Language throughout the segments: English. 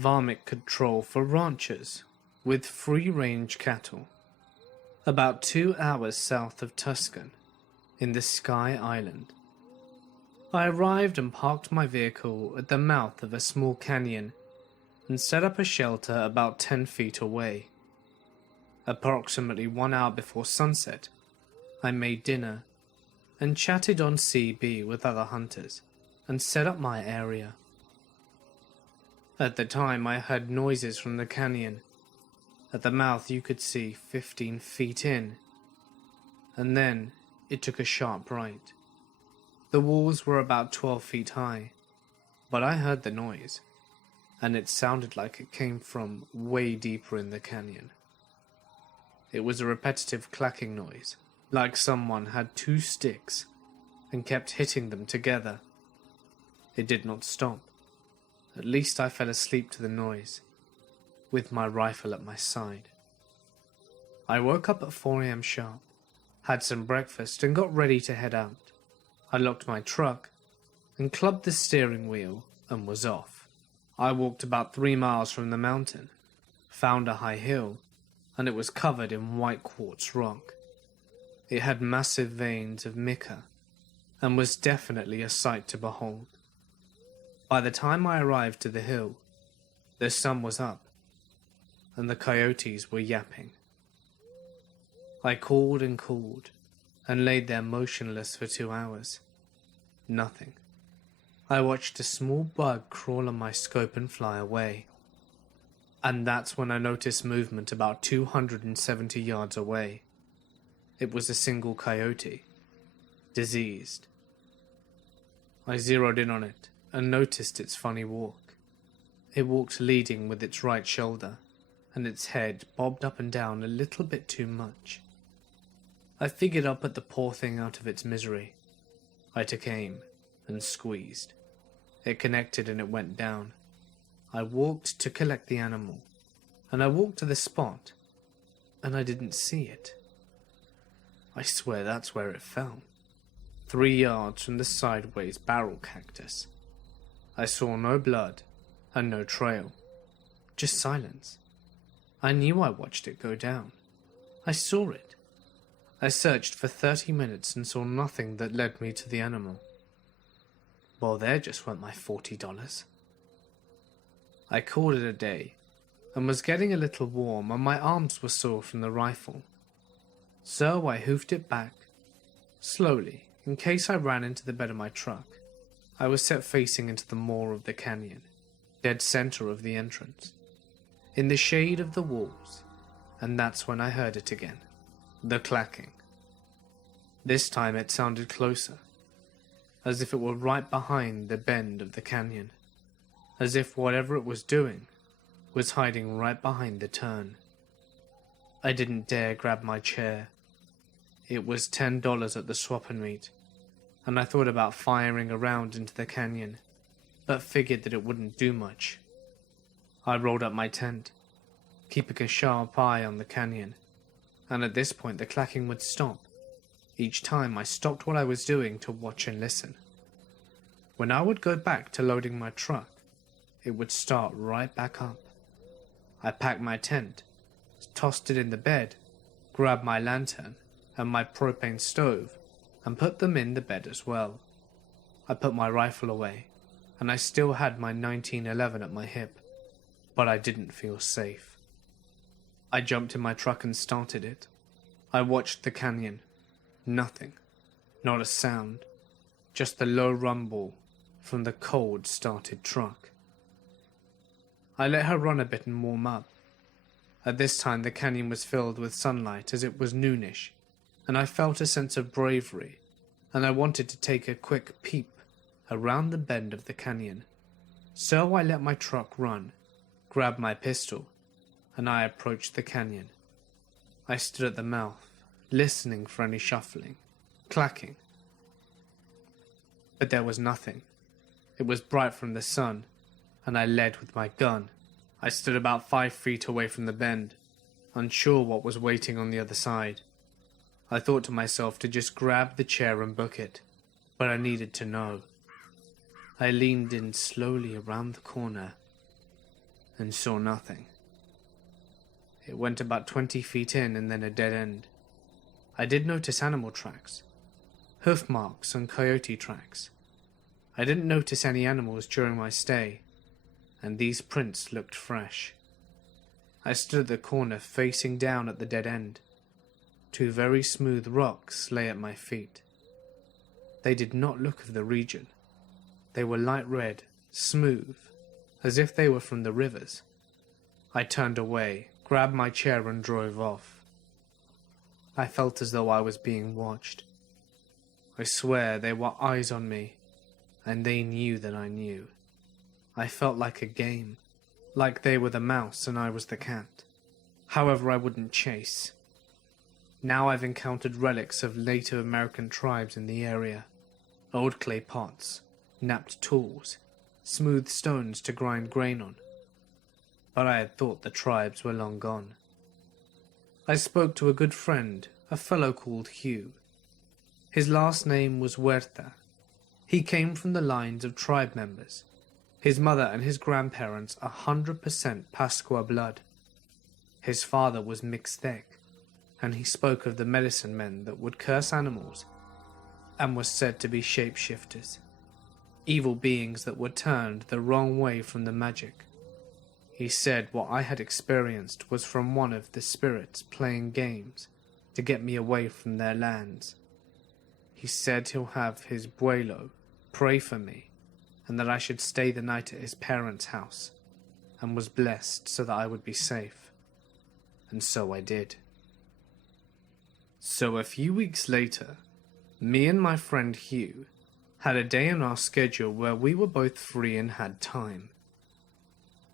varmint control for ranchers with free-range cattle, about 2 hours south of Tucson, in the Sky Island. I arrived and parked my vehicle at the mouth of a small canyon and set up a shelter about 10 feet away. Approximately 1 hour before sunset, I made dinner and chatted on CB with other hunters and set up my area. At the time, I heard noises from the canyon. At the mouth you could see 15 feet in, and then it took a sharp right. The walls were about 12 feet high, but I heard the noise, and it sounded like it came from way deeper in the canyon. It was a repetitive clacking noise, like someone had 2 sticks and kept hitting them together. It did not stop. At least I fell asleep to the noise, with my rifle at my side. I woke up at 4 a.m. sharp, had some breakfast and got ready to head out. I locked my truck and clubbed the steering wheel and was off. I walked about 3 miles from the mountain, found a high hill, and it was covered in white quartz rock. It had massive veins of mica and was definitely a sight to behold. By the time I arrived to the hill, the sun was up and the coyotes were yapping. I called and laid there motionless for 2 hours. Nothing. I watched a small bug crawl on my scope and fly away. And that's when I noticed movement about 270 yards away. It was a single coyote, diseased. I zeroed in on it and noticed its funny walk. It walked leading with its right shoulder, and its head bobbed up and down a little bit too much. I figured I'd put the poor thing out of its misery. I took aim and squeezed. It connected and it went down. I walked to collect the animal, and I walked to the spot, and I didn't see it. I swear that's where it fell, 3 yards from the sideways barrel cactus. I saw no blood and no trail, just silence. I knew I watched it go down. I saw it. I searched for 30 minutes and saw nothing that led me to the animal. Well, there just went my $40. I called it a day and was getting a little warm and my arms were sore from the rifle. So I hoofed it back, slowly, in case I ran into the bed of my truck. I was set facing into the maw of the canyon, dead center of the entrance, in the shade of the walls, and that's when I heard it again, the clacking. This time it sounded closer, as if it were right behind the bend of the canyon, as if whatever it was doing was hiding right behind the turn. I didn't dare grab my chair. It was $10 at the swap and meet, and I thought about firing around into the canyon, but figured that it wouldn't do much. I rolled up my tent, keeping a sharp eye on the canyon, and at this point the clacking would stop. Each time I stopped what I was doing to watch and listen. When I would go back to loading my truck, it would start right back up. I packed my tent, tossed it in the bed, grabbed my lantern and my propane stove, and put them in the bed as well. I put my rifle away, and I still had my 1911 at my hip, but I didn't feel safe. I jumped in my truck and started it. I watched the canyon. Nothing. Not a sound. Just the low rumble from the cold started truck. I let her run a bit and warm up. At this time the canyon was filled with sunlight as it was noonish, and I felt a sense of bravery, and I wanted to take a quick peep around the bend of the canyon. So I let my truck run, grabbed my pistol, and I approached the canyon. I stood at the mouth, listening for any shuffling, clacking. But there was nothing. It was bright from the sun, and I led with my gun. I stood about 5 feet away from the bend, unsure what was waiting on the other side. I thought to myself to just grab the chair and book it, but I needed to know. I leaned in slowly around the corner and saw nothing. It went about 20 feet in and then a dead end. I did notice animal tracks, hoof marks and coyote tracks. I didn't notice any animals during my stay, and these prints looked fresh. I stood at the corner facing down at the dead end. 2 very smooth rocks lay at my feet. They did not look of the region. They were light red, smooth, as if they were from the rivers. I turned away, grabbed my chair and drove off. I felt as though I was being watched. I swear there were eyes on me, and they knew that I knew. I felt like a game, like they were the mouse and I was the cat. However, I wouldn't chase. Now I've encountered relics of Native American tribes in the area. Old clay pots, napped tools, smooth stones to grind grain on. But I had thought the tribes were long gone. I spoke to a good friend, a fellow called Hugh. His last name was Huerta. He came from the lines of tribe members. His mother and his grandparents 100% Pascua blood. His father was Mixtec, and he spoke of the medicine men that would curse animals and was said to be shapeshifters, evil beings that were turned the wrong way from the magic. He said what I had experienced was from one of the spirits playing games to get me away from their lands. He said he'll have his abuelo pray for me and that I should stay the night at his parents' house, and was blessed so that I would be safe. And so I did. So a few weeks later, me and my friend Hugh had a day on our schedule where we were both free and had time.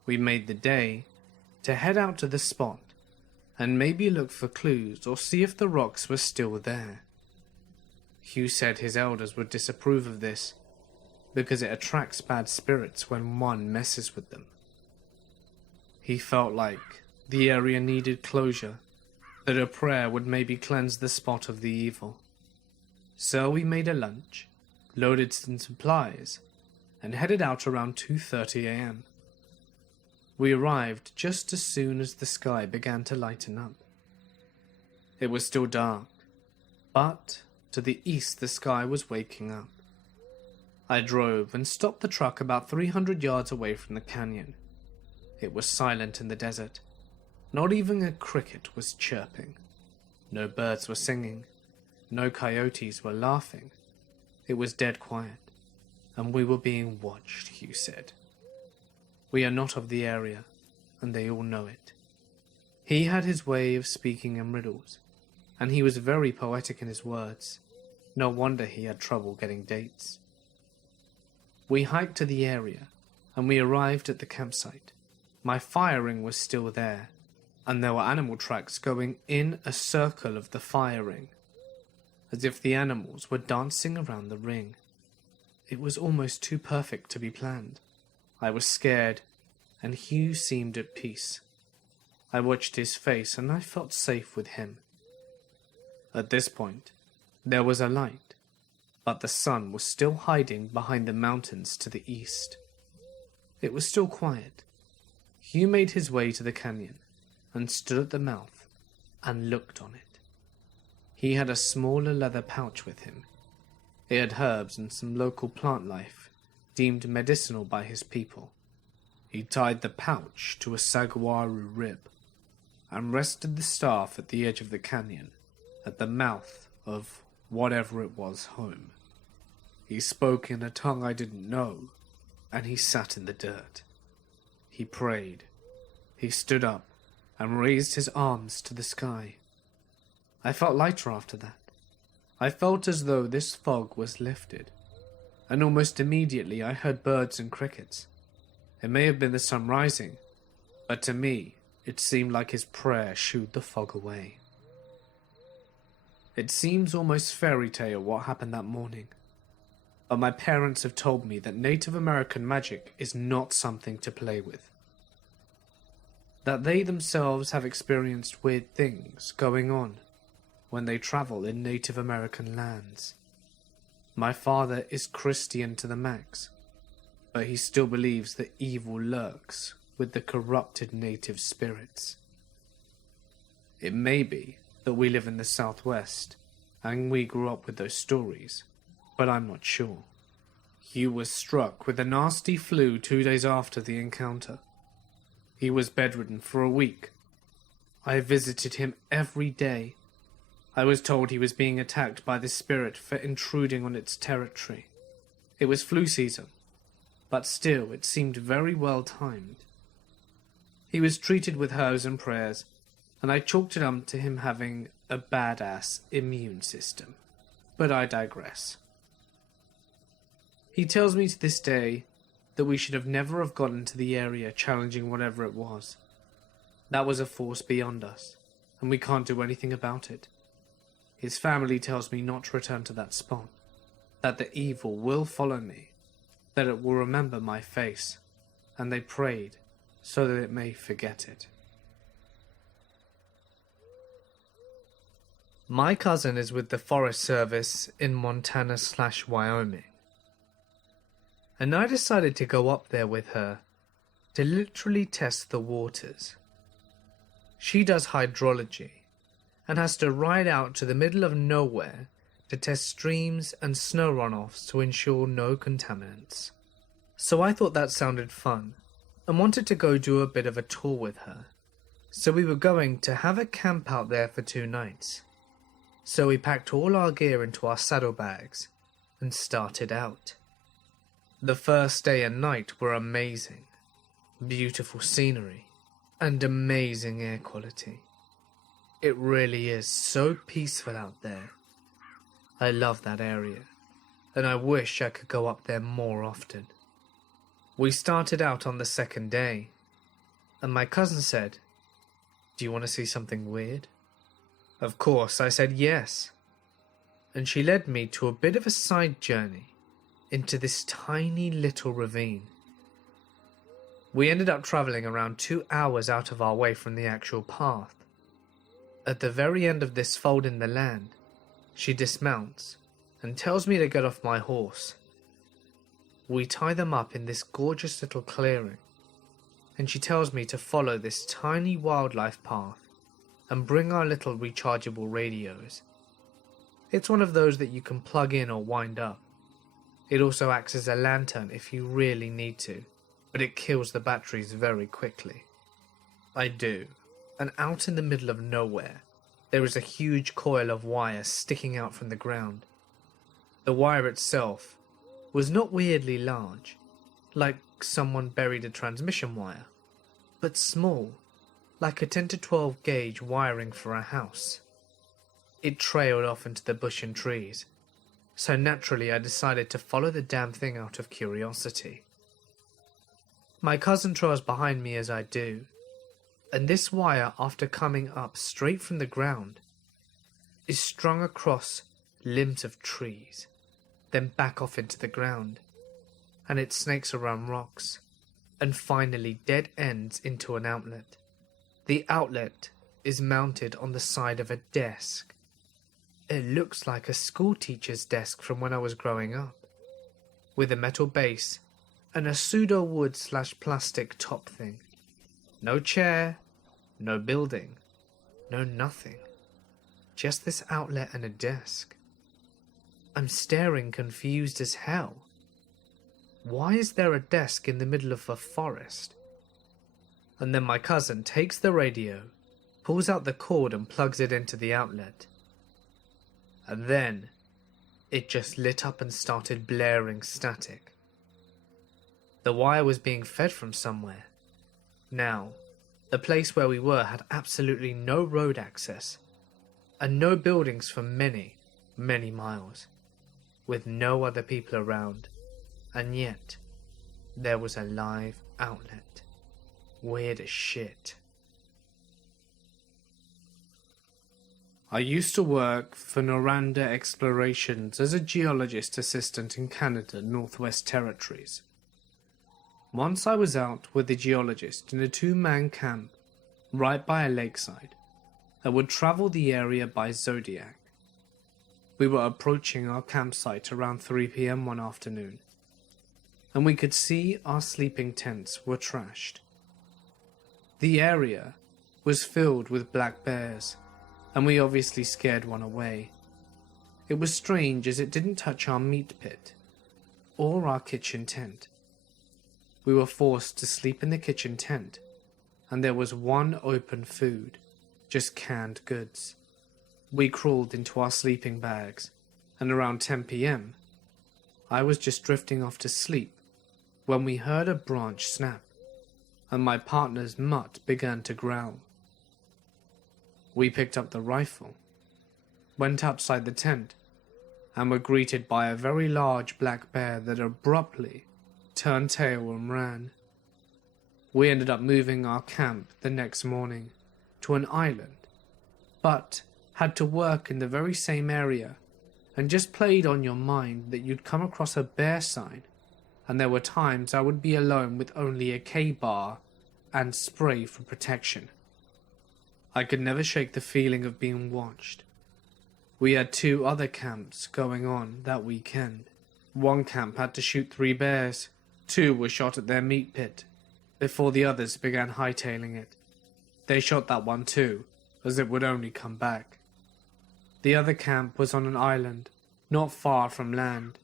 We made the day to head out to the spot and maybe look for clues or see if the rocks were still there. Hugh said his elders would disapprove of this because it attracts bad spirits when one messes with them. He felt like the area needed closure, that a prayer would maybe cleanse the spot of the evil. So we made a lunch, loaded some supplies, and headed out around 2:30 a.m. We arrived just as soon as the sky began to lighten up. It was still dark, but to the east the sky was waking up. I drove and stopped the truck about 300 yards away from the canyon. It was silent in the desert. Not even a cricket was chirping. No birds were singing. No coyotes were laughing. It was dead quiet, and we were being watched, Hugh said. We are not of the area, and they all know it. He had his way of speaking in riddles, and he was very poetic in his words. No wonder he had trouble getting dates. We hiked to the area, and we arrived at the campsite. My fire ring was still there, and there were animal tracks going in a circle of the fire ring, as if the animals were dancing around the ring. It was almost too perfect to be planned. I was scared, and Hugh seemed at peace. I watched his face, and I felt safe with him. At this point, there was a light, but the sun was still hiding behind the mountains to the east. It was still quiet. Hugh made his way to the canyon and stood at the mouth and looked on it. He had a smaller leather pouch with him. It had herbs and some local plant life deemed medicinal by his people. He tied the pouch to a saguaro rib and rested the staff at the edge of the canyon at the mouth of whatever it was home. He spoke in a tongue I didn't know, and he sat in the dirt. He prayed. He stood up and raised his arms to the sky. I felt lighter after that. I felt as though this fog was lifted, and almost immediately I heard birds and crickets. It may have been the sun rising, but to me it seemed like his prayer shooed the fog away. It seems almost fairy tale what happened that morning, but my parents have told me that Native American magic is not something to play with. That they themselves have experienced weird things going on when they travel in Native American lands. My father is Christian to the max, but he still believes that evil lurks with the corrupted native spirits. It may be that we live in the Southwest and we grew up with those stories, but I'm not sure. Hugh was struck with a nasty flu 2 days after the encounter. He was bedridden for a week. I visited him every day. I was told he was being attacked by the spirit for intruding on its territory. It was flu season, but still it seemed very well timed. He was treated with herbs and prayers, and I chalked it up to him having a badass immune system. But I digress. He tells me to this day that we should have never have gotten to the area challenging whatever it was. That was a force beyond us, and we can't do anything about it. His family tells me not to return to that spot, that the evil will follow me, that it will remember my face, and they prayed so that it may forget it. My cousin is with the Forest Service in Montana/Wyoming, and I decided to go up there with her to literally test the waters. She does hydrology and has to ride out to the middle of nowhere to test streams and snow runoffs to ensure no contaminants. So I thought that sounded fun and wanted to go do a bit of a tour with her. So we were going to have a camp out there for 2 nights. So we packed all our gear into our saddlebags and started out. The first day and night were amazing. Beautiful scenery and amazing air quality. It really is so peaceful out there. I love that area, and I wish I could go up there more often. We started out on the second day, and my cousin said, "Do you want to see something weird?" Of course, I said yes, and she led me to a bit of a side journey into this tiny little ravine. We ended up traveling around 2 hours out of our way from the actual path. At the very end of this fold in the land, she dismounts and tells me to get off my horse. We tie them up in this gorgeous little clearing, and she tells me to follow this tiny wildlife path and bring our little rechargeable radios. It's one of those that you can plug in or wind up. It also acts as a lantern if you really need to, but it kills the batteries very quickly. I do, and out in the middle of nowhere, there is a huge coil of wire sticking out from the ground. The wire itself was not weirdly large, like someone buried a transmission wire, but small, like a 10 to 12 gauge wiring for a house. It trailed off into the bush and trees, so naturally I decided to follow the damn thing out of curiosity. My cousin trails behind me as I do, and this wire, after coming up straight from the ground, is strung across limbs of trees, then back off into the ground, and it snakes around rocks, and finally dead ends into an outlet. The outlet is mounted on the side of a desk. It looks like a school teacher's desk from when I was growing up, with a metal base and a pseudo wood/plastic top thing. No chair, no building, no nothing. Just this outlet and a desk. I'm staring confused as hell. Why is there a desk in the middle of a forest? And then my cousin takes the radio, pulls out the cord and plugs it into the outlet. And then it just lit up and started blaring static. The wire was being fed from somewhere. Now, the place where we were had absolutely no road access, and no buildings for many, many miles, with no other people around, and yet there was a live outlet. Weird as shit. I used to work for Noranda Explorations as a geologist assistant in Canada, Northwest Territories. Once I was out with a geologist in a 2-man camp right by a lakeside and would travel the area by Zodiac. We were approaching our campsite around 3 p.m. one afternoon, and we could see our sleeping tents were trashed. The area was filled with black bears, and we obviously scared one away. It was strange as it didn't touch our meat pit or our kitchen tent. We were forced to sleep in the kitchen tent, and there was one open food, just canned goods. We crawled into our sleeping bags, and around 10 p.m, I was just drifting off to sleep when we heard a branch snap, and my partner's mutt began to growl. We picked up the rifle, went outside the tent, and were greeted by a very large black bear that abruptly turned tail and ran. We ended up moving our camp the next morning to an island, but had to work in the very same area, and just played on your mind that you'd come across a bear sign, and there were times I would be alone with only a K-bar and spray for protection. I could never shake the feeling of being watched. We had 2 other camps going on that weekend. One camp had to shoot 3 bears. 2 were shot at their meat pit before the others began hightailing it. They shot that one too, as it would only come back. The other camp was on an island not far from land,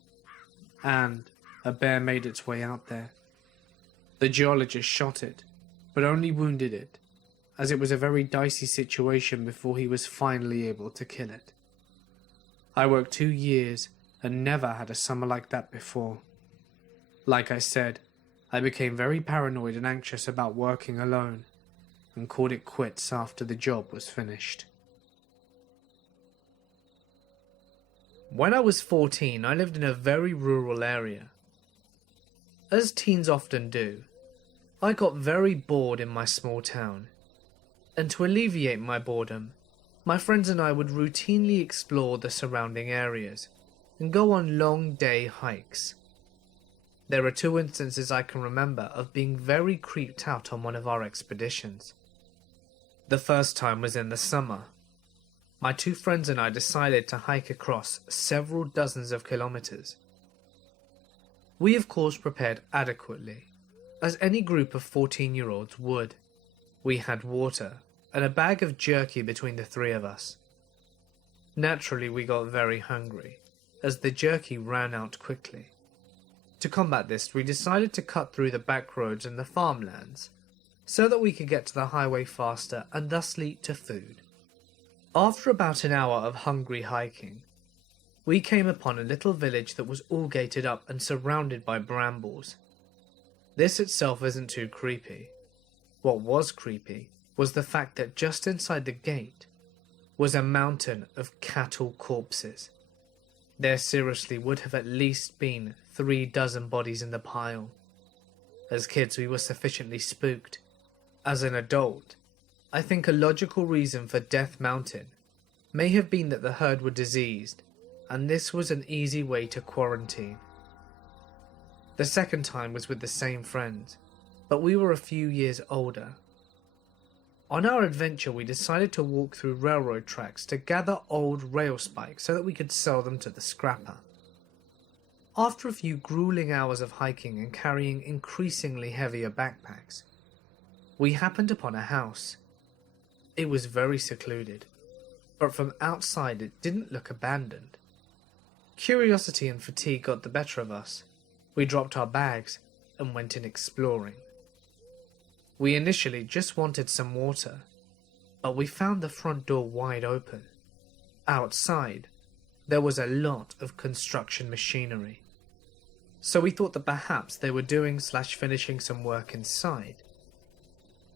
and a bear made its way out there. The geologist shot it, but only wounded it, as it was a very dicey situation before he was finally able to kill it. I worked 2 years and never had a summer like that before. Like I said, I became very paranoid and anxious about working alone, and called it quits after the job was finished. When I was 14, I lived in a very rural area. As teens often do, I got very bored in my small town, and to alleviate my boredom, my friends and I would routinely explore the surrounding areas and go on long day hikes. There are 2 instances I can remember of being very creeped out on one of our expeditions. The first time was in the summer. My 2 friends and I decided to hike across several dozens of kilometers. We of course prepared adequately, as any group of 14-year-olds would. We had water and a bag of jerky between the 3 of us. Naturally we got very hungry, as the jerky ran out quickly. To combat this, we decided to cut through the back roads and the farmlands, so that we could get to the highway faster and thusly to food. After about an hour of hungry hiking, we came upon a little village that was all gated up and surrounded by brambles. This itself isn't too creepy. What was creepy was the fact that just inside the gate was a mountain of cattle corpses. There seriously would have at least been 3 dozen bodies in the pile. As kids we were sufficiently spooked. As an adult, I think a logical reason for Death Mountain may have been that the herd were diseased, and this was an easy way to quarantine. The second time was with the same friends, but we were a few years older. On our adventure we decided to walk through railroad tracks to gather old rail spikes so that we could sell them to the scrapper. After a few grueling hours of hiking and carrying increasingly heavier backpacks, we happened upon a house. It was very secluded, but from outside it didn't look abandoned. Curiosity and fatigue got the better of us. We dropped our bags and went in exploring. We initially just wanted some water, but we found the front door wide open. Outside, there was a lot of construction machinery, so we thought that perhaps they were doing/finishing some work inside.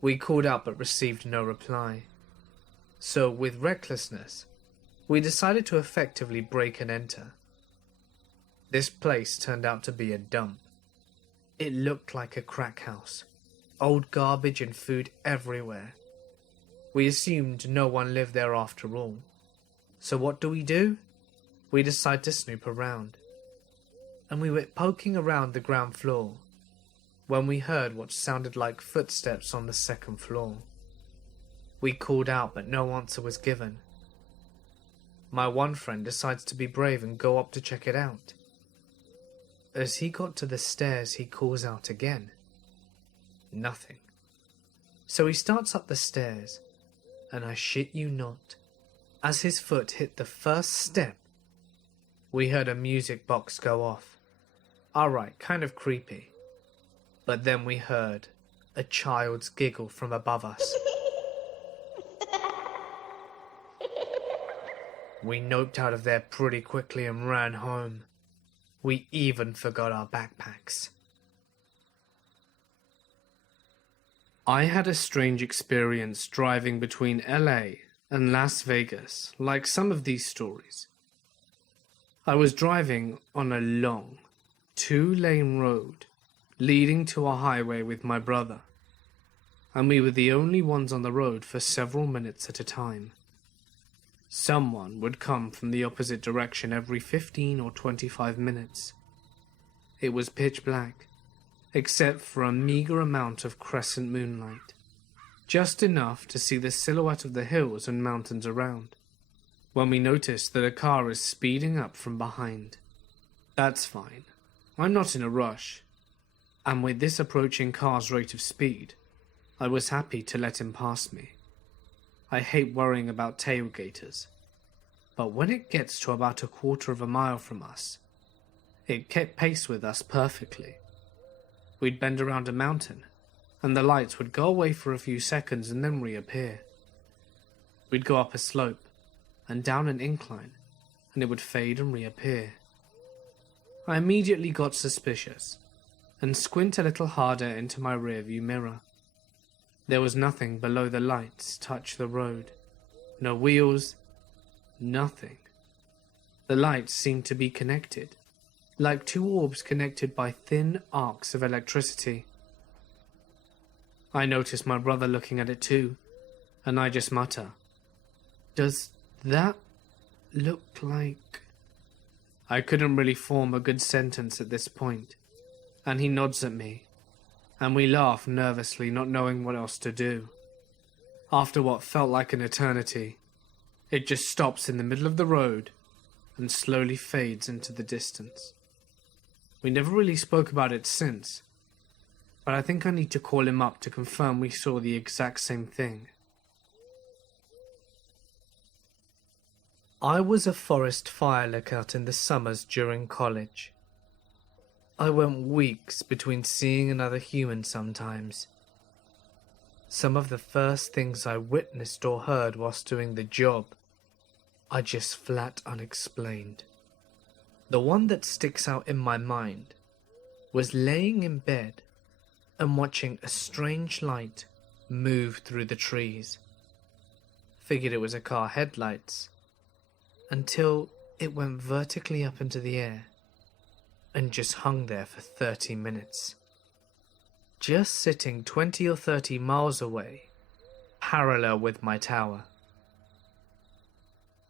We called out but received no reply. So, with recklessness, we decided to effectively break and enter. This place turned out to be a dump. It looked like a crack house. Old garbage and food everywhere. We assumed no one lived there after all. So what do? We decide to snoop around. And we were poking around the ground floor when we heard what sounded like footsteps on the second floor. We called out but no answer was given. My one friend decides to be brave and go up to check it out. As he got to the stairs he calls out again. Nothing. So he starts up the stairs, and I shit you not, as his foot hit the first step, we heard a music box go off. Alright, kind of creepy. But then we heard a child's giggle from above us. We noped out of there pretty quickly and ran home. We even forgot our backpacks. I had a strange experience driving between LA and Las Vegas, like some of these stories. I was driving on a long, 2-lane road leading to a highway with my brother, and we were the only ones on the road for several minutes at a time. Someone would come from the opposite direction every 15 or 25 minutes. It was pitch black, except for a meager amount of crescent moonlight, just enough to see the silhouette of the hills and mountains around, when we noticed that a car is speeding up from behind. That's fine. I'm not in a rush, and with this approaching car's rate of speed, I was happy to let him pass me. I hate worrying about tailgaters, but when it gets to about a quarter of a mile from us, it kept pace with us perfectly. We'd bend around a mountain, and the lights would go away for a few seconds and then reappear. We'd go up a slope, and down an incline, and it would fade and reappear. I immediately got suspicious, and squint a little harder into my rearview mirror. There was nothing below the lights touch the road. No wheels, nothing. The lights seemed to be connected, like two orbs connected by thin arcs of electricity. I noticed my brother looking at it too, and I just mutter, "Does that look like..." I couldn't really form a good sentence at this point, and he nods at me, and we laugh nervously, not knowing what else to do. After what felt like an eternity, it just stops in the middle of the road and slowly fades into the distance. We never really spoke about it since, but I think I need to call him up to confirm we saw the exact same thing. I was a forest fire lookout in the summers during college. I went weeks between seeing another human sometimes. Some of the first things I witnessed or heard whilst doing the job are just flat unexplained. The one that sticks out in my mind was laying in bed and watching a strange light move through the trees. Figured it was a car headlights, until it went vertically up into the air and just hung there for 30 minutes. Just sitting 20 or 30 miles away, parallel with my tower.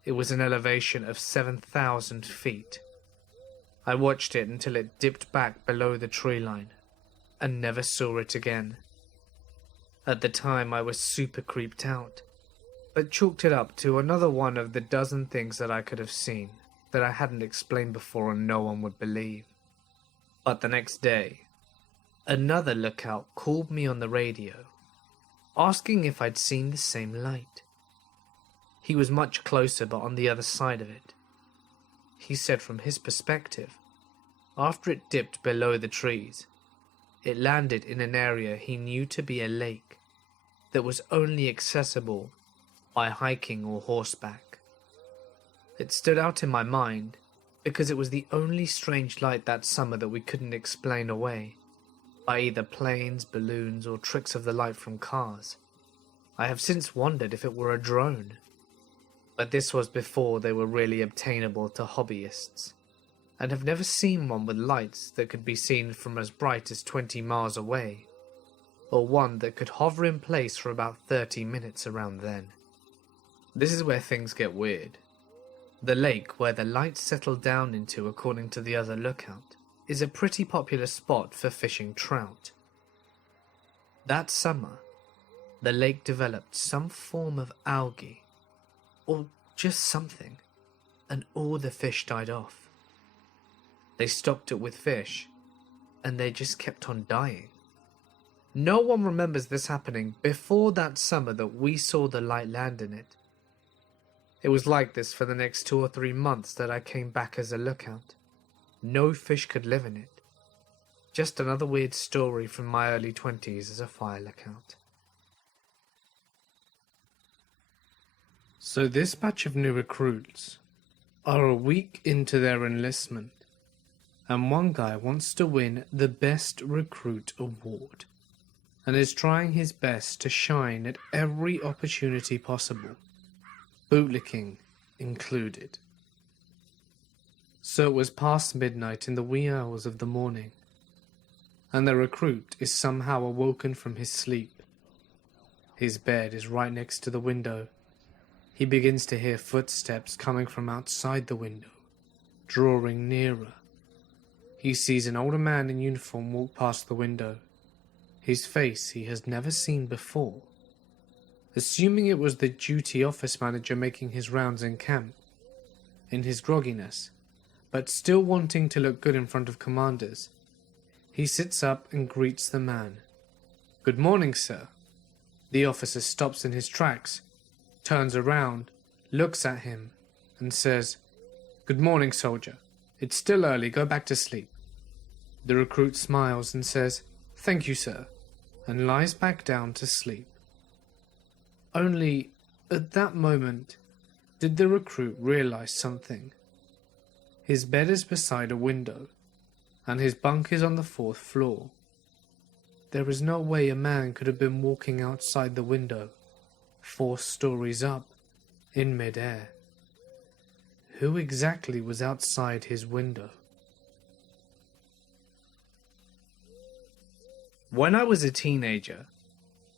It was an elevation of 7,000 feet. I watched it until it dipped back below the tree line and never saw it again. At the time I was super creeped out, but chalked it up to another one of the dozen things that I could have seen that I hadn't explained before and no one would believe. But the next day, another lookout called me on the radio, asking if I'd seen the same light. He was much closer but on the other side of it. He said from his perspective, after it dipped below the trees, it landed in an area he knew to be a lake that was only accessible by hiking or horseback. It stood out in my mind because it was the only strange light that summer that we couldn't explain away by either planes, balloons, or tricks of the light from cars. I have since wondered if it were a drone, but this was before they were really obtainable to hobbyists, and have never seen one with lights that could be seen from as bright as 20 miles away, or one that could hover in place for about 30 minutes around then. This is where things get weird. The lake where the lights settle down into, according to the other lookout, is a pretty popular spot for fishing trout. That summer, the lake developed some form of algae, or just something, and all the fish died off. They stocked it with fish, and they just kept on dying. No one remembers this happening before that summer that we saw the light land in it. It was like this for the next 2 or 3 months that I came back as a lookout. No fish could live in it. Just another weird story from my early 20s as a fire lookout. So this batch of new recruits are a week into their enlistment, and one guy wants to win the Best Recruit Award, and is trying his best to shine at every opportunity possible, bootlicking included. So it was past midnight in the wee hours of the morning, and the recruit is somehow awoken from his sleep. His bed is right next to the window. He begins to hear footsteps coming from outside the window, drawing nearer. He sees an older man in uniform walk past the window. His face he has never seen before. Assuming it was the duty office manager making his rounds in camp, in his grogginess, but still wanting to look good in front of commanders, he sits up and greets the man. "Good morning, sir." The officer stops in his tracks, turns around, looks at him, and says, "Good morning, soldier. It's still early, go back to sleep." The recruit smiles and says, "Thank you, sir," and lies back down to sleep. Only, at that moment, did the recruit realize something. His bed is beside a window, and his bunk is on the 4th floor. There is no way a man could have been walking outside the window, 4 stories up, in mid-air. Who exactly was outside his window? When I was a teenager,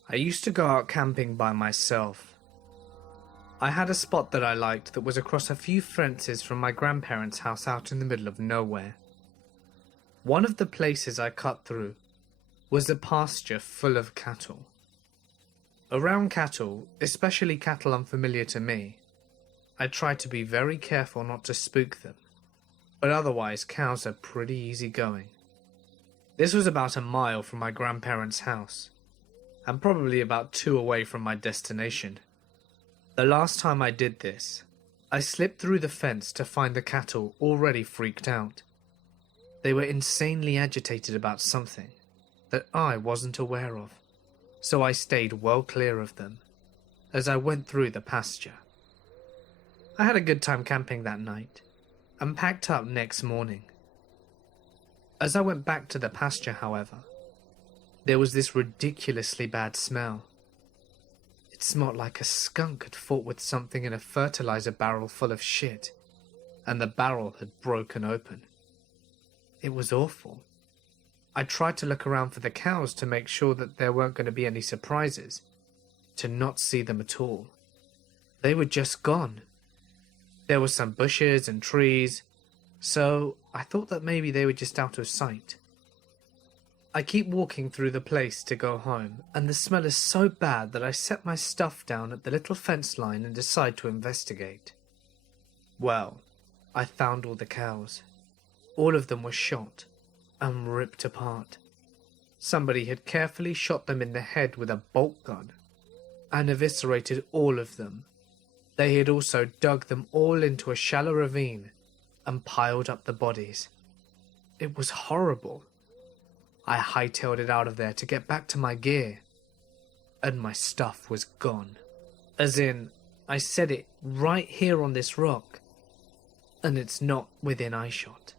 I used to go out camping by myself. I had a spot that I liked that was across a few fences from my grandparents' house out in the middle of nowhere. One of the places I cut through was a pasture full of cattle. Around cattle, especially cattle unfamiliar to me, I try to be very careful not to spook them, but otherwise cows are pretty easy going. This was about a mile from my grandparents' house, and probably about 2 away from my destination. The last time I did this, I slipped through the fence to find the cattle already freaked out. They were insanely agitated about something that I wasn't aware of, so I stayed well clear of them as I went through the pasture. I had a good time camping that night and packed up next morning. As I went back to the pasture, however, there was this ridiculously bad smell. It smelled like a skunk had fought with something in a fertilizer barrel full of shit, and the barrel had broken open. It was awful. I tried to look around for the cows to make sure that there weren't going to be any surprises, to not see them at all. They were just gone. There were some bushes and trees, so I thought that maybe they were just out of sight. I keep walking through the place to go home, and the smell is so bad that I set my stuff down at the little fence line and decide to investigate. Well, I found all the cows. All of them were shot and ripped apart. Somebody had carefully shot them in the head with a bolt gun and eviscerated all of them. They had also dug them all into a shallow ravine and piled up the bodies. It was horrible. I hightailed it out of there to get back to my gear, and my stuff was gone. As in, I set it right here on this rock, and it's not within eyeshot.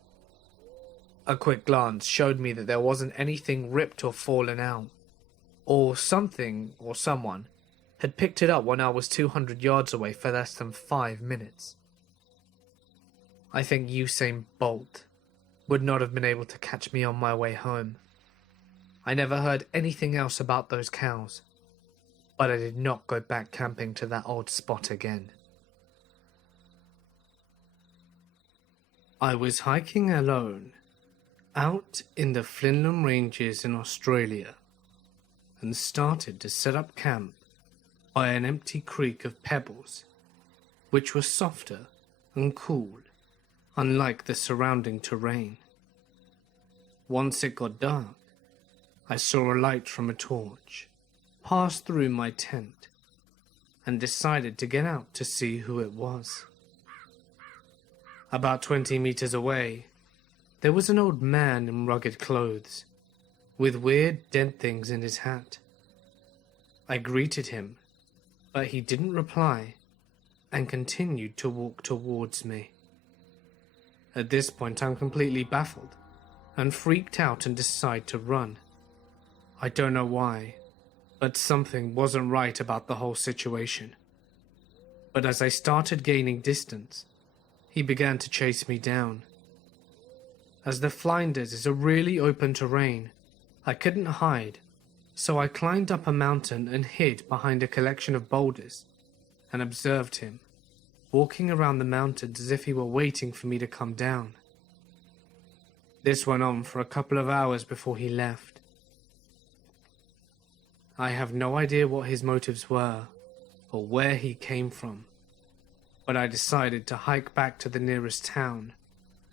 A quick glance showed me that there wasn't anything ripped or fallen out, or something or someone had picked it up when I was 200 yards away for less than 5 minutes. I think Usain Bolt would not have been able to catch me on my way home. I never heard anything else about those cows, but I did not go back camping to that old spot again. I was hiking alone, out in the Flinland Ranges in Australia, and started to set up camp by an empty creek of pebbles, which was softer and cool, unlike the surrounding terrain. Once it got dark, I saw a light from a torch pass through my tent and decided to get out to see who it was. About 20 meters away, there was an old man in rugged clothes, with weird dead things in his hat. I greeted him, but he didn't reply and continued to walk towards me. At this point, I'm completely baffled and freaked out and decide to run. I don't know why, but something wasn't right about the whole situation. But as I started gaining distance, he began to chase me down. As the Flinders is a really open terrain, I couldn't hide, so I climbed up a mountain and hid behind a collection of boulders and observed him, walking around the mountains as if he were waiting for me to come down. This went on for a couple of hours before he left. I have no idea what his motives were or where he came from, but I decided to hike back to the nearest town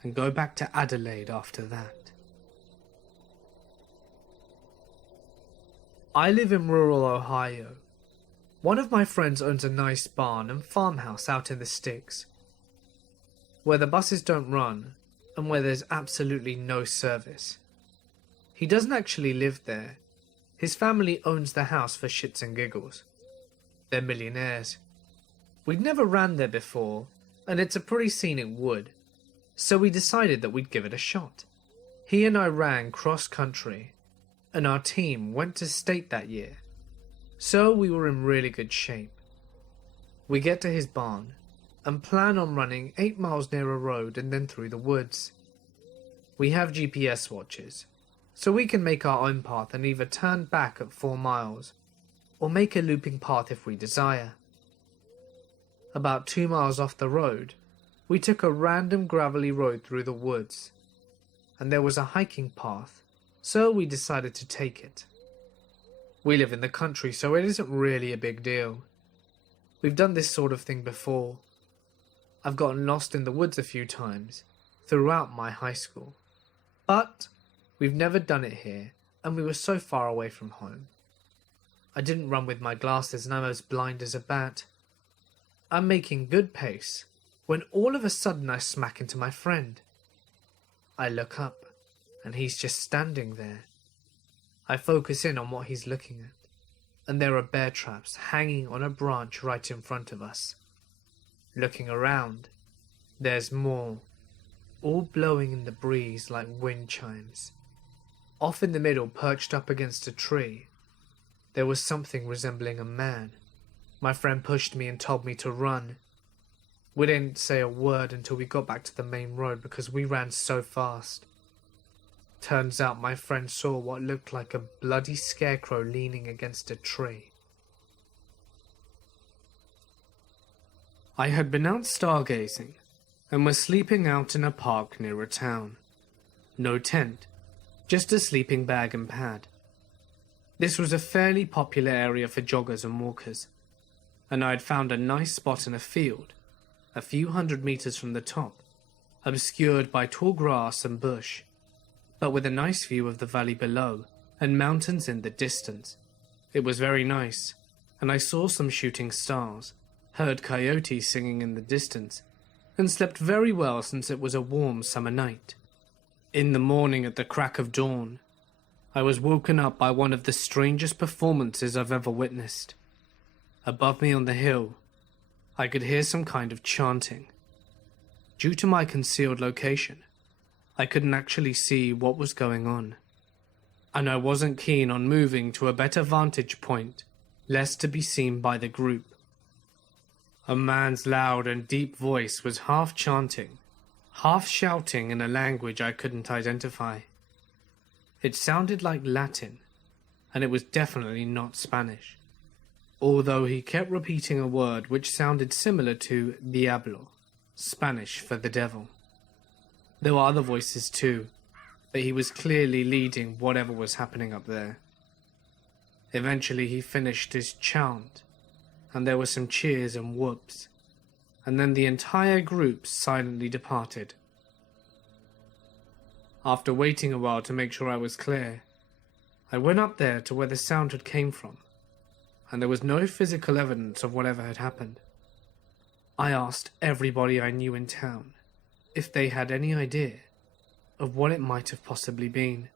and go back to Adelaide after that. I live in rural Ohio. One of my friends owns a nice barn and farmhouse out in the sticks, where the buses don't run and where there's absolutely no service. He doesn't actually live there. His family owns the house for shits and giggles. They're millionaires. We'd never ran there before, and it's a pretty scenic wood, so we decided that we'd give it a shot. He and I ran cross-country, and our team went to state that year, so we were in really good shape. We get to his barn, and plan on running 8 miles near a road and then through the woods. We have GPS watches, so we can make our own path and either turn back at 4 miles, or make a looping path if we desire. About 2 miles off the road, we took a random gravelly road through the woods, and there was a hiking path, so we decided to take it. We live in the country, so it isn't really a big deal. We've done this sort of thing before. I've gotten lost in the woods a few times throughout my high school, but we've never done it here, and we were so far away from home. I didn't run with my glasses and I'm as blind as a bat. I'm making good pace when all of a sudden I smack into my friend. I look up and he's just standing there. I focus in on what he's looking at, and there are bear traps hanging on a branch right in front of us. Looking around, there's more, all blowing in the breeze like wind chimes. Off in the middle, perched up against a tree, there was something resembling a man. My friend pushed me and told me to run. We didn't say a word until we got back to the main road because we ran so fast. Turns out my friend saw what looked like a bloody scarecrow leaning against a tree. I had been out stargazing and was sleeping out in a park near a town. No tent, just a sleeping bag and pad. This was a fairly popular area for joggers and walkers, and I had found a nice spot in a field, a few hundred meters from the top, obscured by tall grass and bush, but with a nice view of the valley below and mountains in the distance. It was very nice, and I saw some shooting stars, heard coyotes singing in the distance, and slept very well since it was a warm summer night. In the morning at the crack of dawn, I was woken up by one of the strangest performances I've ever witnessed. Above me on the hill, I could hear some kind of chanting. Due to my concealed location, I couldn't actually see what was going on, and I wasn't keen on moving to a better vantage point, lest to be seen by the group. A man's loud and deep voice was half chanting, half shouting in a language I couldn't identify. It sounded like Latin, and it was definitely not Spanish, although he kept repeating a word which sounded similar to diablo, Spanish for the devil. There were other voices too, but he was clearly leading whatever was happening up there. Eventually he finished his chant, and there were some cheers and whoops, and then the entire group silently departed. After waiting a while to make sure I was clear, I went up there to where the sound had came from, and there was no physical evidence of whatever had happened. I asked everybody I knew in town if they had any idea of what it might have possibly been,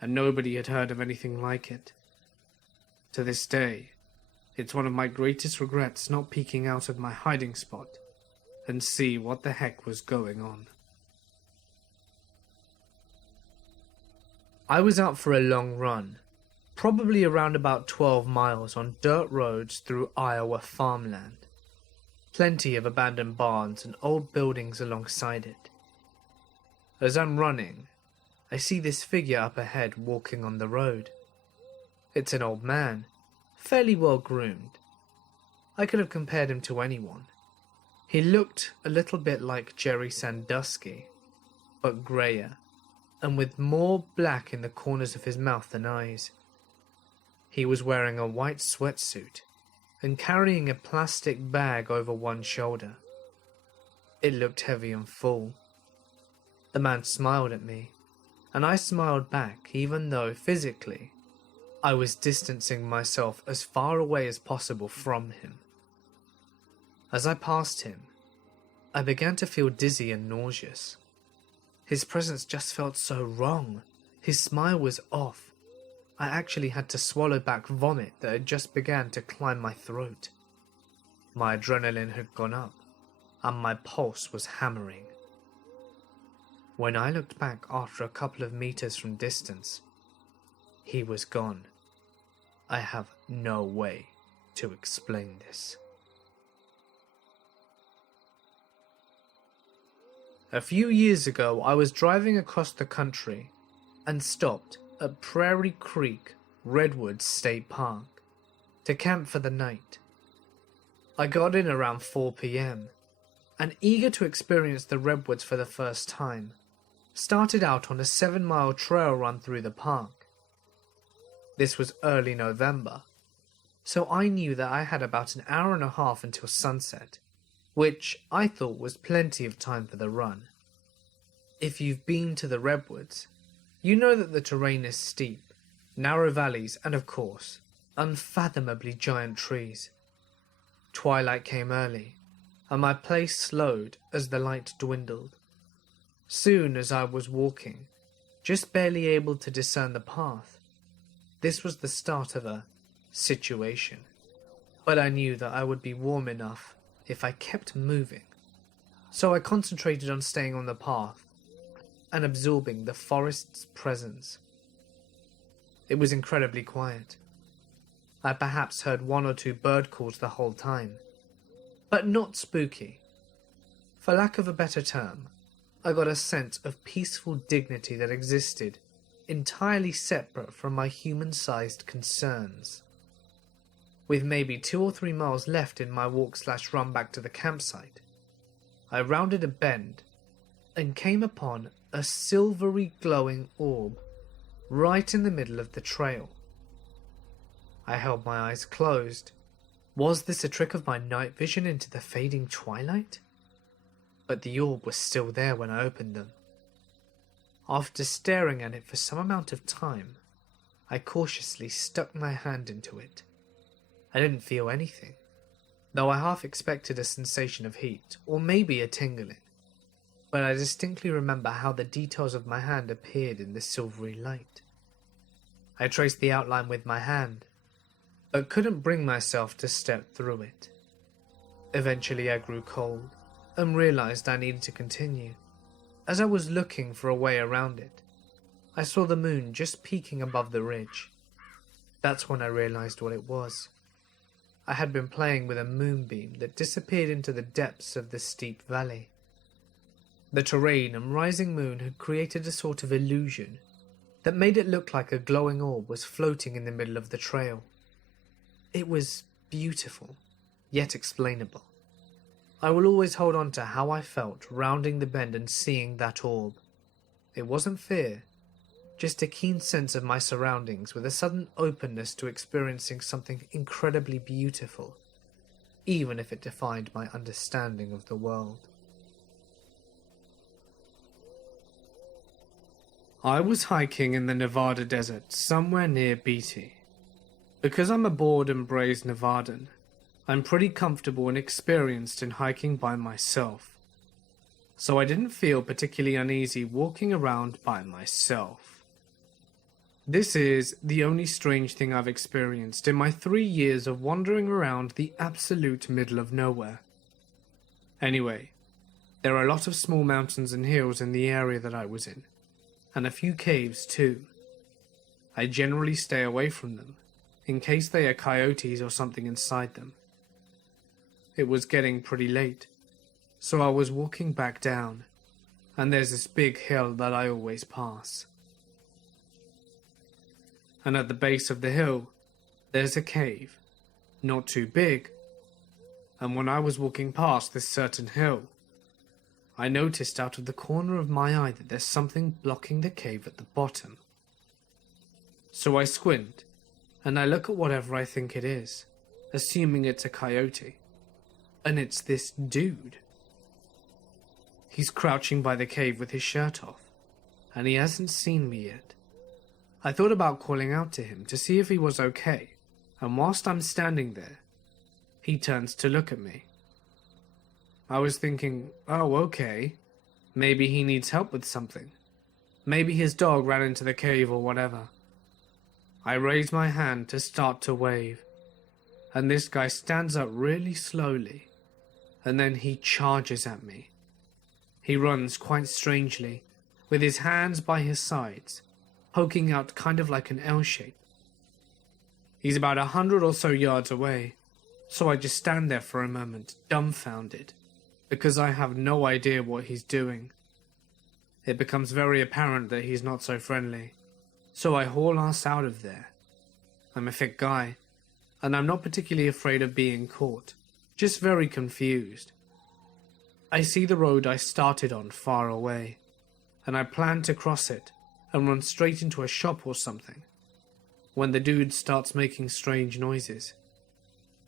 and nobody had heard of anything like it. To this day, it's one of my greatest regrets not peeking out of my hiding spot and see what the heck was going on. I was out for a long run, probably around about 12 miles on dirt roads through Iowa farmland. Plenty of abandoned barns and old buildings alongside it. As I'm running, I see this figure up ahead walking on the road. It's an old man, fairly well groomed. I could have compared him to anyone. He looked a little bit like Jerry Sandusky, but greyer, and with more black in the corners of his mouth than eyes. He was wearing a white sweatsuit and carrying a plastic bag over one shoulder. It looked heavy and full. The man smiled at me, and I smiled back, even though physically I was distancing myself as far away as possible from him. As I passed him, I began to feel dizzy and nauseous. His presence just felt so wrong. His smile was off. I actually had to swallow back vomit that had just began to climb my throat. My adrenaline had gone up, and my pulse was hammering. When I looked back after a couple of meters from distance, he was gone. I have no way to explain this. A few years ago, I was driving across the country and stopped at Prairie Creek Redwoods State Park to camp for the night. I got in around 4 p.m. and, eager to experience the redwoods for the first time, started out on a 7-mile trail run through the park. This was early November, so I knew that I had about an hour and a half until sunset, which I thought was plenty of time for the run. If you've been to the redwoods, you know that the terrain is steep, narrow valleys, and of course, unfathomably giant trees. Twilight came early, and my pace slowed as the light dwindled. Soon as I was walking, just barely able to discern the path. This was the start of a situation, but I knew that I would be warm enough if I kept moving, so I concentrated on staying on the path and absorbing the forest's presence. It was incredibly quiet. I perhaps heard 1 or 2 bird calls the whole time, but not spooky. For lack of a better term, I got a sense of peaceful dignity that existed entirely separate from my human-sized concerns. With maybe 2 or 3 miles left in my walk/run back to the campsite, I rounded a bend and came upon a silvery glowing orb right in the middle of the trail. I held my eyes closed. Was this a trick of my night vision into the fading twilight? But the orb was still there when I opened them. After staring at it for some amount of time, I cautiously stuck my hand into it. I didn't feel anything, though I half expected a sensation of heat, or maybe a tingling. But I distinctly remember how the details of my hand appeared in the silvery light. I traced the outline with my hand, but couldn't bring myself to step through it. Eventually I grew cold and realized I needed to continue. As I was looking for a way around it, I saw the moon just peeking above the ridge. That's when I realized what it was. I had been playing with a moonbeam that disappeared into the depths of the steep valley. The terrain and rising moon had created a sort of illusion that made it look like a glowing orb was floating in the middle of the trail. It was beautiful, yet explainable. I will always hold on to how I felt rounding the bend and seeing that orb. It wasn't fear, just a keen sense of my surroundings with a sudden openness to experiencing something incredibly beautiful, even if it defied my understanding of the world. I was hiking in the Nevada desert somewhere near Beatty. Because I'm a bored and braised Nevadan, I'm pretty comfortable and experienced in hiking by myself. So I didn't feel particularly uneasy walking around by myself. This is the only strange thing I've experienced in my 3 years of wandering around the absolute middle of nowhere. Anyway, there are a lot of small mountains and hills in the area that I was in, and a few caves too. I generally stay away from them, in case they are coyotes or something inside them. It was getting pretty late, so I was walking back down, and there's this big hill that I always pass. And at the base of the hill, there's a cave, not too big, and when I was walking past this certain hill, I noticed out of the corner of my eye that there's something blocking the cave at the bottom. So I squint, and I look at whatever I think it is, assuming it's a coyote, and it's this dude. He's crouching by the cave with his shirt off, and he hasn't seen me yet. I thought about calling out to him to see if he was okay, and whilst I'm standing there, he turns to look at me. I was thinking, oh okay, maybe he needs help with something. Maybe his dog ran into the cave or whatever. I raise my hand to start to wave, and this guy stands up really slowly, and then he charges at me. He runs quite strangely, with his hands by his sides, poking out kind of like an L shape. He's about 100 or so yards away, so I just stand there for a moment, dumbfounded, because I have no idea what he's doing. It becomes very apparent that he's not so friendly, so I haul ass out of there. I'm a thick guy, and I'm not particularly afraid of being caught, just very confused. I see the road I started on far away, and I plan to cross it and run straight into a shop or something, when the dude starts making strange noises.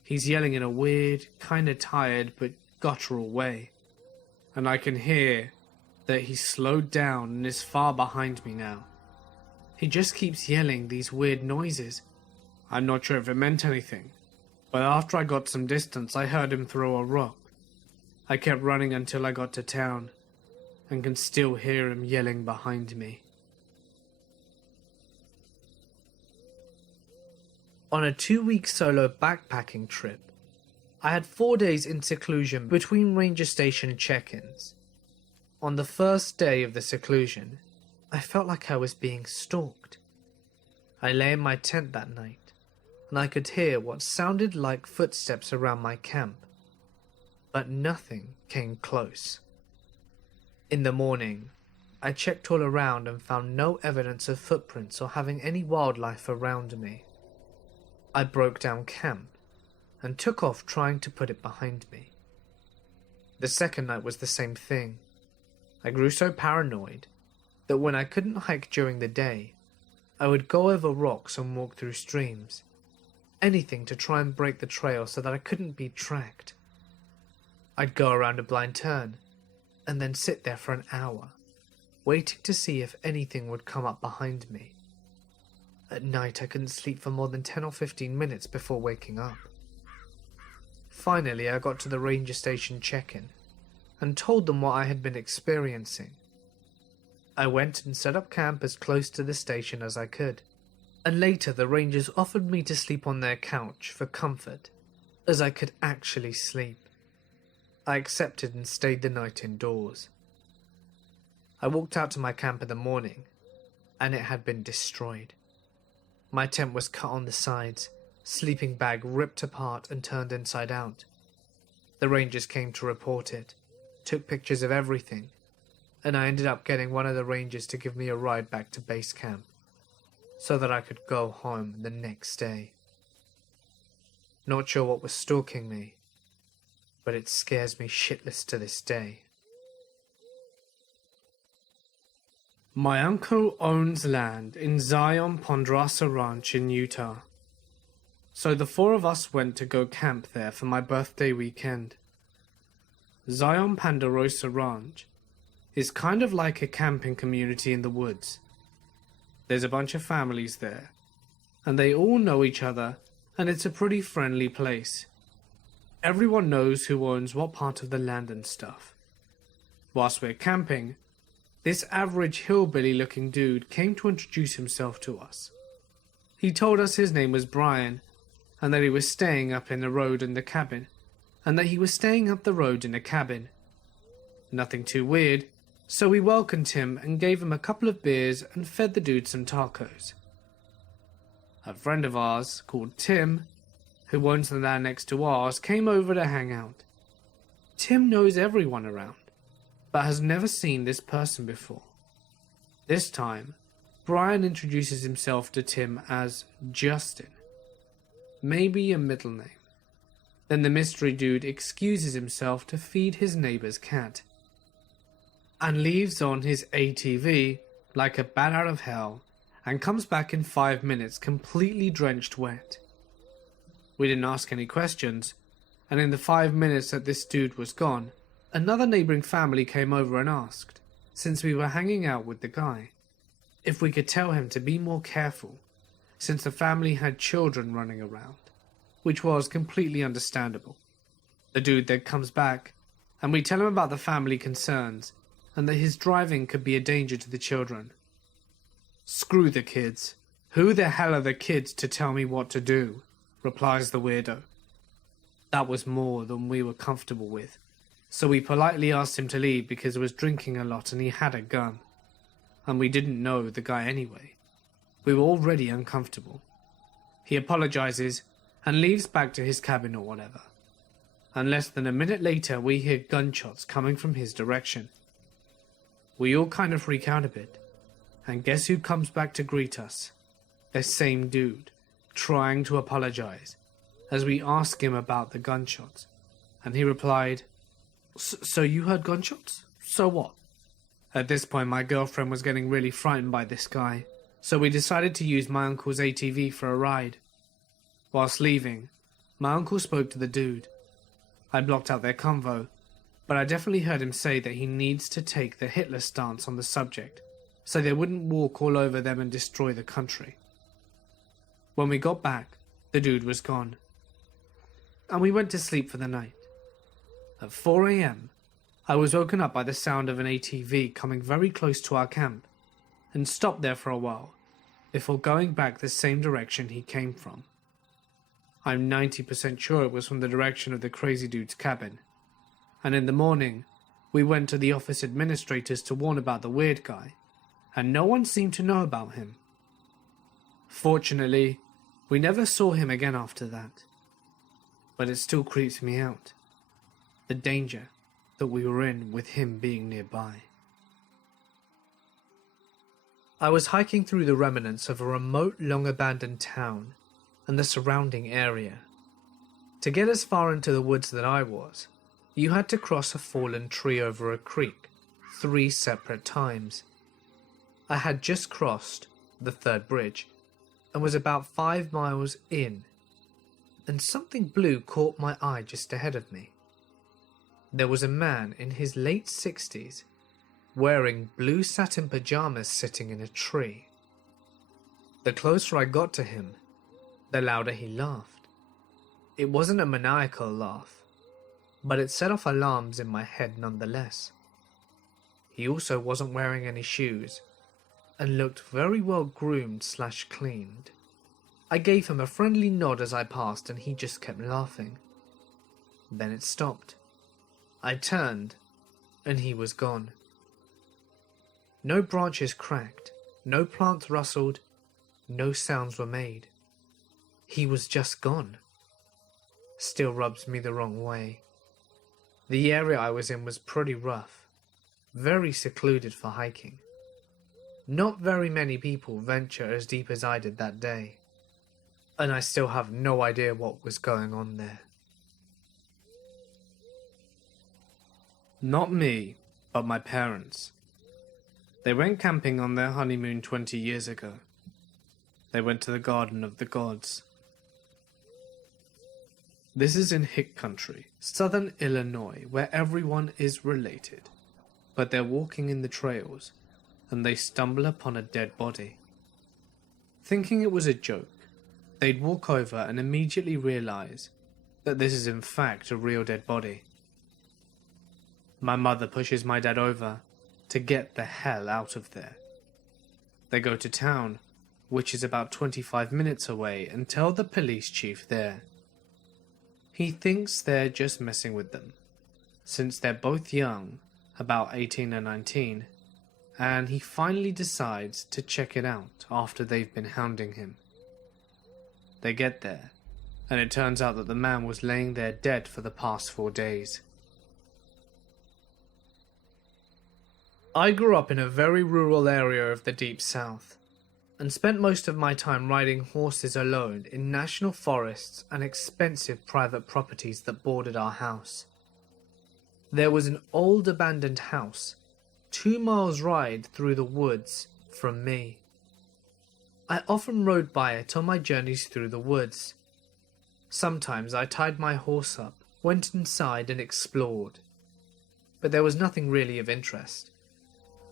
He's yelling in a weird, kinda tired but guttural way, and I can hear that he's slowed down and is far behind me now. He just keeps yelling these weird noises. I'm not sure if it meant anything, but after I got some distance I heard him throw a rock. I kept running until I got to town, and can still hear him yelling behind me. On a 2-week solo backpacking trip, I had 4 days in seclusion between ranger station check-ins. On the first day of the seclusion, I felt like I was being stalked. I lay in my tent that night, and I could hear what sounded like footsteps around my camp, but nothing came close. In the morning, I checked all around and found no evidence of footprints or having any wildlife around me. I broke down camp and took off trying to put it behind me. The second night was the same thing. I grew so paranoid that when I couldn't hike during the day, I would go over rocks and walk through streams. Anything to try and break the trail so that I couldn't be tracked. I'd go around a blind turn and then sit there for an hour, waiting to see if anything would come up behind me. At night I couldn't sleep for more than 10 or 15 minutes before waking up. Finally I got to the ranger station check-in and told them what I had been experiencing. I went and set up camp as close to the station as I could, and later the rangers offered me to sleep on their couch for comfort, as I could actually sleep. I accepted and stayed the night indoors. I walked out to my camp in the morning, and it had been destroyed. My tent was cut on the sides, sleeping bag ripped apart and turned inside out. The rangers came to report it, took pictures of everything, and I ended up getting one of the rangers to give me a ride back to base camp, so that I could go home the next day. Not sure what was stalking me, but it scares me shitless to this day. My uncle owns land in Zion Ponderosa Ranch in Utah, so the 4 of us went to go camp there for my birthday weekend. Zion Ponderosa Ranch is kind of like a camping community in the woods, There's a bunch of families there, and they all know each other, and it's a pretty friendly place. Everyone knows who owns what part of the land and stuff. Whilst we're camping, this average hillbilly-looking dude came to introduce himself to us. He told us his name was Brian, and that he was staying up in the road in the cabin, and that he was staying up the road in a cabin. Nothing too weird, so we welcomed him and gave him a couple of beers and fed the dude some tacos. A friend of ours, called Tim, who owns the land next to ours, came over to hang out. Tim knows everyone around, but has never seen this person before. This time, Brian introduces himself to Tim as Justin, maybe a middle name. Then the mystery dude excuses himself to feed his neighbor's cat, and leaves on his ATV like a bat out of hell, and comes back in 5 minutes completely drenched wet. We didn't ask any questions, and in the 5 minutes that this dude was gone, another neighboring family came over and asked, since we were hanging out with the guy, if we could tell him to be more careful, since the family had children running around, which was completely understandable. The dude then comes back, and we tell him about the family concerns, and that his driving could be a danger to the children. "Screw the kids. Who the hell are the kids to tell me what to do?" replies the weirdo. That was more than we were comfortable with, so we politely asked him to leave because he was drinking a lot and he had a gun. And we didn't know the guy anyway. We were already uncomfortable. He apologizes and leaves back to his cabin or whatever. And less than a minute later we hear gunshots coming from his direction. We all kind of freak out a bit. And guess who comes back to greet us? The same dude, trying to apologize, as we ask him about the gunshots. And he replied, "So you heard gunshots? So what?" At this point my girlfriend was getting really frightened by this guy, so we decided to use my uncle's ATV for a ride. Whilst leaving, my uncle spoke to the dude. I blocked out their convo, but I definitely heard him say that he needs to take the Hitler stance on the subject, so they wouldn't walk all over them and destroy the country. When we got back, the dude was gone, and we went to sleep for the night. At 4 a.m, I was woken up by the sound of an ATV coming very close to our camp, and stopped there for a while, before going back the same direction he came from. I'm 90% sure it was from the direction of the crazy dude's cabin, and in the morning, we went to the office administrators to warn about the weird guy, and no one seemed to know about him. Fortunately, we never saw him again after that, but it still creeps me out, the danger that we were in with him being nearby. I was hiking through the remnants of a remote, long-abandoned town and the surrounding area. To get as far into the woods that I was, you had to cross a fallen tree over a creek 3 separate times. I had just crossed the 3rd bridge and was about 5 miles in, and something blue caught my eye just ahead of me. There was a man in his late 60s wearing blue satin pajamas sitting in a tree. The closer I got to him, the louder he laughed. It wasn't a maniacal laugh, but it set off alarms in my head nonetheless. He also wasn't wearing any shoes, and looked very well groomed/cleaned. I gave him a friendly nod as I passed and he just kept laughing. Then it stopped. I turned and he was gone. No branches cracked, no plants rustled, no sounds were made. He was just gone. Still rubs me the wrong way. The area I was in was pretty rough, very secluded for hiking. Not very many people venture as deep as I did that day, and I still have no idea what was going on there. Not me, but my parents. They went camping on their honeymoon 20 years ago. They went to the Garden of the Gods. This is in hick country, southern Illinois, where everyone is related. But they're walking in the trails, and they stumble upon a dead body. Thinking it was a joke, they'd walk over and immediately realize that this is in fact a real dead body. My mother pushes my dad over to get the hell out of there. They go to town, which is about 25 minutes away, and tell the police chief there. He thinks they're just messing with them, since they're both young, about 18 and 19, and he finally decides to check it out after they've been hounding him. They get there, and it turns out that the man was laying there dead for the past 4 days. I grew up in a very rural area of the Deep South, and spent most of my time riding horses alone in national forests and expensive private properties that bordered our house. There was an old abandoned house, 2 miles ride through the woods from me. I often rode by it on my journeys through the woods. Sometimes I tied my horse up, went inside and explored. But there was nothing really of interest.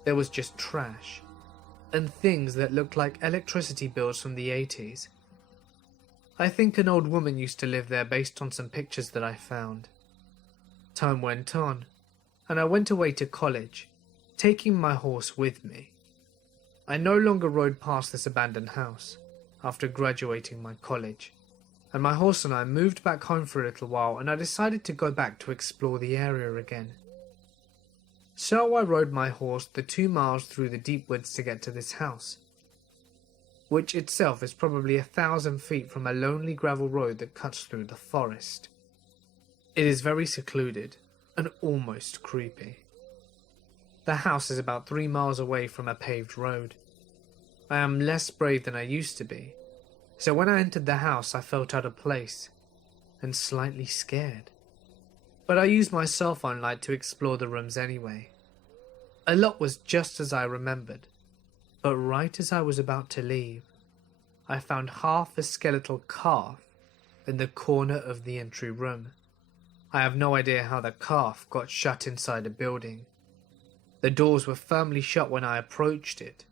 There was just trash, and things that looked like electricity bills from the 80s. I think an old woman used to live there based on some pictures that I found. Time went on, and I went away to college, taking my horse with me. I no longer rode past this abandoned house after graduating my college, and my horse and I moved back home for a little while, and I decided to go back to explore the area again. So I rode my horse the 2 miles through the deep woods to get to this house, which itself is probably 1,000 feet from a lonely gravel road that cuts through the forest. It is very secluded and almost creepy. The house is about 3 miles away from a paved road. I am less brave than I used to be, so when I entered the house I felt out of place and slightly scared. But I used my cell phone light to explore the rooms anyway. A lot was just as I remembered, but right as I was about to leave, I found half a skeletal calf in the corner of the entry room. I have no idea how the calf got shut inside a building. The doors were firmly shut when I approached it,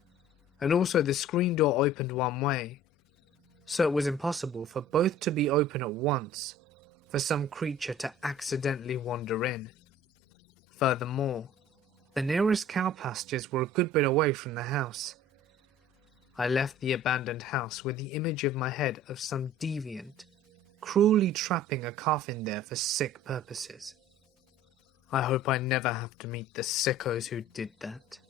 and also the screen door opened one way, so it was impossible for both to be open at once for some creature to accidentally wander in. Furthermore, the nearest cow pastures were a good bit away from the house. I left the abandoned house with the image of my head of some deviant, cruelly trapping a calf in there for sick purposes. I hope I never have to meet the sickos who did that.